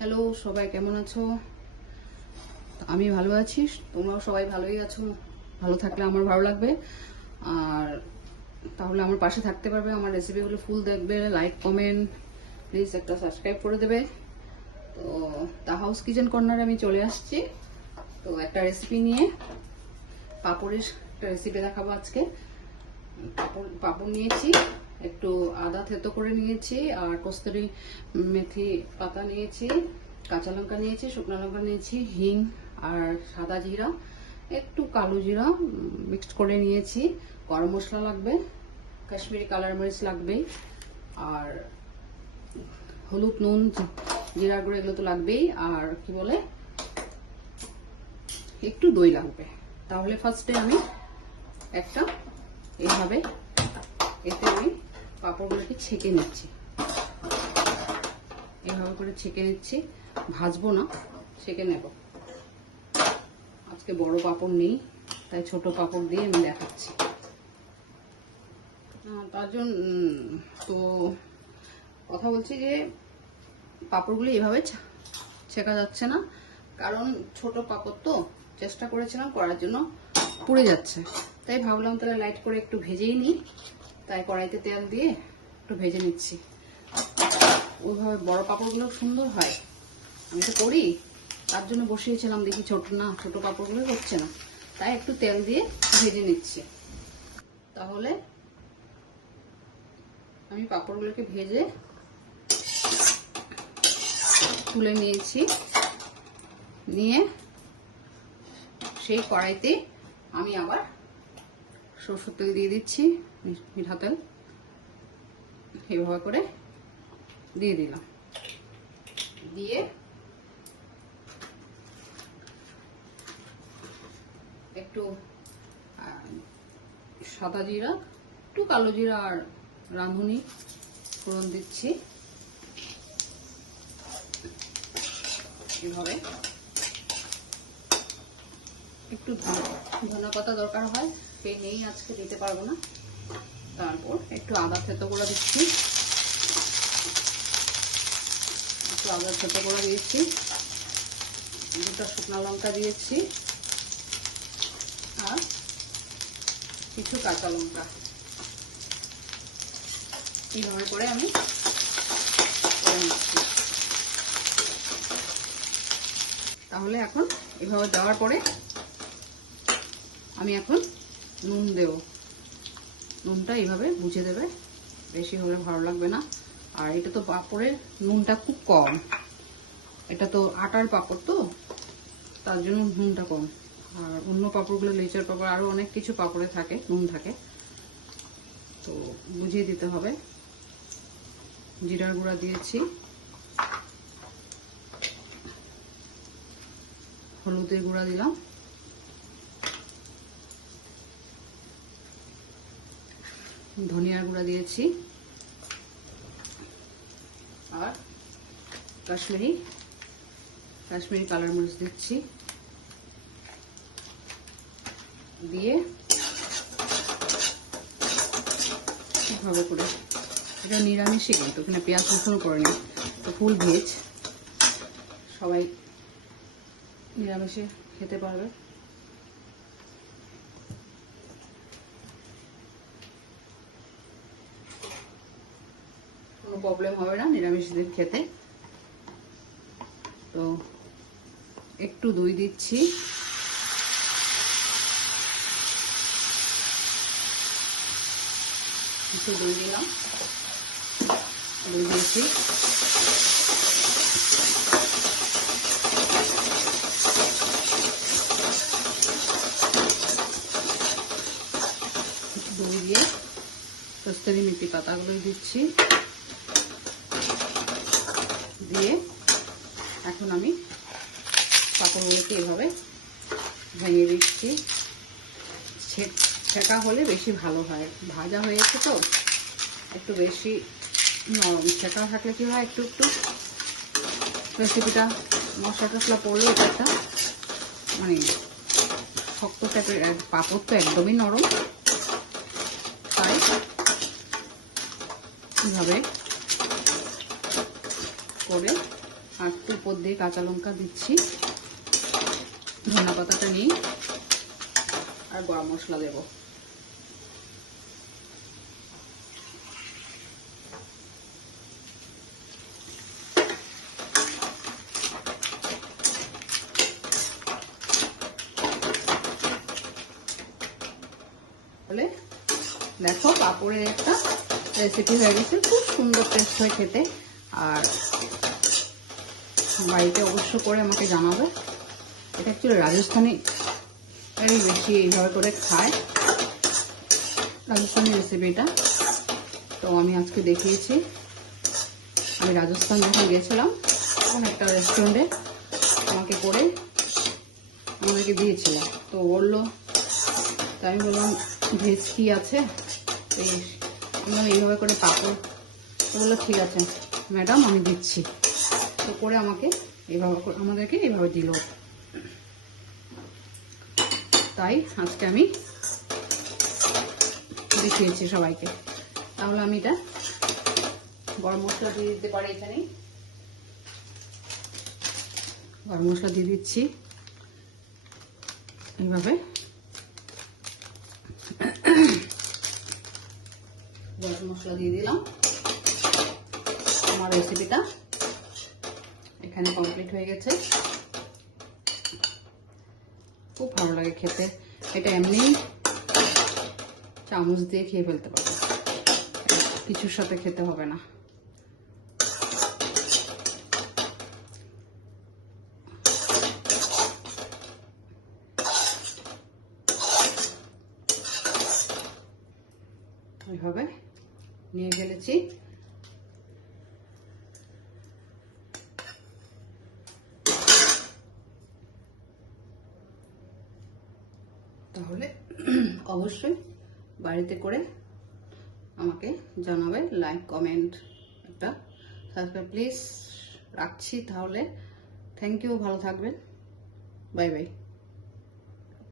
Hello, সবাই কেমন আছো? আমি ভালো আছি, তোমরাও সবাই ভালোই আছো। ভালো থাকলে আমার ভালো লাগবে, আর তাহলে আমার পাশে থাকতে পারবে। আমার রেসিপিগুলো ফুল দেখবে, লাইক কমেন্ট, প্লিজ একটা সাবস্ক্রাইব করে দেবে। তো দ্য হাউস কিচেন কর্নারে আমি চলে আসছি। তো একটা রেসিপি নিয়ে, পাঁপড়ের একটা রেসিপি দেখাবো আজকে। পাঁপড় নিয়েছি, একটু আদা থেতো করে নিয়েছি, আর কস্তুরি মেথি পাতা নিয়েছি, কাঁচা লঙ্কা নিয়েছি, শুকনো লঙ্কা নিয়েছি, হিং আর সাদা জিরা, একটু কালো জিরা মিক্সড করে নিয়েছি। গরম মশলা লাগবে, কাশ্মীরি কালার মরিচ লাগবে, আর হলুদ, নুন, জিরা গুঁড়ো এগুলো তো লাগবেই। আর কি বলে, একটু দই লাগবে। তাহলে ফার্স্টে আমি একটা এইভাবে এতে আমি পাঁপড়গুলোকে ছেঁকে নিচ্ছি। এইভাবে করে ছেঁকে নিচ্ছি, ভাজবো না, ছেঁকে নেব। আজকে বড় পাঁপড় নেই, তাই ছোট পাঁপড় দিয়ে আমি দেখাচ্ছি। তার জন্য তো কথা বলছি যে পাঁপড়গুলি এভাবে ছেঁকা যাচ্ছে না, কারণ ছোট পাঁপড় তো চেষ্টা করেছিলাম করার জন্য, পুড়ে যাচ্ছে। তাই ভাবলাম তাহলে লাইট করে একটু ভেজেই নিই, তাই কড়াইতে তেল দিয়ে একটু ভেজে নিচ্ছি। ওইভাবে বড় পাঁপড়গুলো সুন্দর হয়, আমি তো করি, তার জন্য বসিয়েছিলাম। দেখি ছোট পাঁপড়গুলো হচ্ছে না, তাই একটু তেল দিয়ে ভেজে নিচ্ছি। তাহলে আমি পাঁপড়গুলোকে ভেজে তুলে নিয়েছি। নিয়ে সেই কড়াইতে আমি আবার সরষের তেল দিয়ে দিচ্ছি, মিঠা তেল এইভাবে করে দিয়ে দিলাম। দিয়ে একটু সাদা জিরা, একটু কালো জিরা আর রাঁধুনি ফোড়ন দিচ্ছি। এভাবে একটু ধনে পাতা দরকার হয়, সে নেই আজকে, দিতে পারবো না। তারপর একটু আদা থেতো করে দিচ্ছি, দিয়েছি, দুটো শুকনো লঙ্কা দিয়েছি, আর কিছু কাঁচা লঙ্কা। এইভাবে করে আমি করে নিচ্ছি। তাহলে এখন এভাবে দেওয়ার পরে আমি এখন নুন দেব। নুনটা এইভাবে বুঝে দেবে, বেশি হলে ভালো লাগবে না। আর এটা তো পাঁপড়ের নুনটা খুব কম, এটা তো আটার পাঁপড় তো, তার জন্য নুনটা কম। আর অন্য পাঁপড়গুলো, লেচার পাঁপড়, আরও অনেক কিছু পাঁপড়ে থাকে নুন থাকে, তো বুঝিয়ে দিতে হবে। জিরার গুঁড়া দিয়েছি, হলুদের গুঁড়া দিলাম, ধনিয়ার গুঁড়া দিয়েছি, আর কাশ্মীরি কালার মরিচ দিচ্ছি। দিয়ে এভাবে করে, এটা নিরামিষই কিন্তু, এখানে পেঁয়াজ রসুন করে নিই, তো ফুল ভেজ, সবাই নিরামিষে খেতে পারবে। কোনো প্রবলেম হবে না নিরামিষদের খেতে। তো একটু দই দিচ্ছি, একটু দই দিলাম, দই দিয়েছি। দই দিয়ে কস্তুরি মেথি পাতাগুলো দিচ্ছি। দিয়ে এখন আমি পাঁপড়গুলোকে এভাবে ভেঙে দিচ্ছি। ছেঁকা হলে বেশি ভালো হয়, ভাজা হয়েছে তো একটু বেশি নরম। ছেঁকা থাকলে কি হয়, একটু একটু রেসিপিটা মশলা টশলা পড়লেও এটা একটা মানে শক্ত টাইপের। পাঁপড় তো একদমই নরম, তাই এইভাবে করে আর উপর দিয়ে কাঁচা লঙ্কা দিচ্ছি, ধনে পাতাটা নিই, আর গরম মশলা দেব। দেখো পাঁপড়ের একটা রেসিপি হয়ে গেছে, খুব সুন্দর টেস্ট হয় খেতে। আর বাড়িতে অবশ্য করে আমাকে জানাবে। এটা অ্যাকচুয়ালি রাজস্থানি বেশি এইভাবে করে খায়, রাজস্থানি রেসিপিটা। তো আমি আজকে দেখিয়েছি। আমি রাজস্থান যখন গেছিলাম তখন একটা রেস্টুরেন্টে আমাকে করে আমাদেরকে দিয়েছিল। তো বললো, তাই আমি বললাম ভেজ কি আছে, এইভাবে করে পাঁপড়। তো বললো ঠিক আছে ম্যাডাম আমি দিচ্ছি। তো করে আমাদেরকে এইভাবে দিল। তাই আজকে আমি দেখিয়েছি সবাইকে। তাহলে আমি এটা গরম মশলা দিয়ে দিতে পারি। এখানে গরম মশলা দিয়ে দিচ্ছি এইভাবে। গরম মশলা দিয়ে দিলাম। আমার রেসিপিটা এখানে কমপ্লিট হয়ে গেছে। খুব ভালো লাগে খেতে। এটা এমনি চামচ দিয়ে খেয়ে ফেলতে পারবো, কিছুর সাথে খেতে হবে না। এইভাবে নিয়ে ফেলেছি। তাহলে অবশ্যই বাড়িতে করে আমাকে জানাবে, লাইক কমেন্ট একটা সাবস্ক্রাইব প্লিজ। রাখছি তাহলে, থ্যাংক ইউ, ভালো থাকবেন, বাই বাই।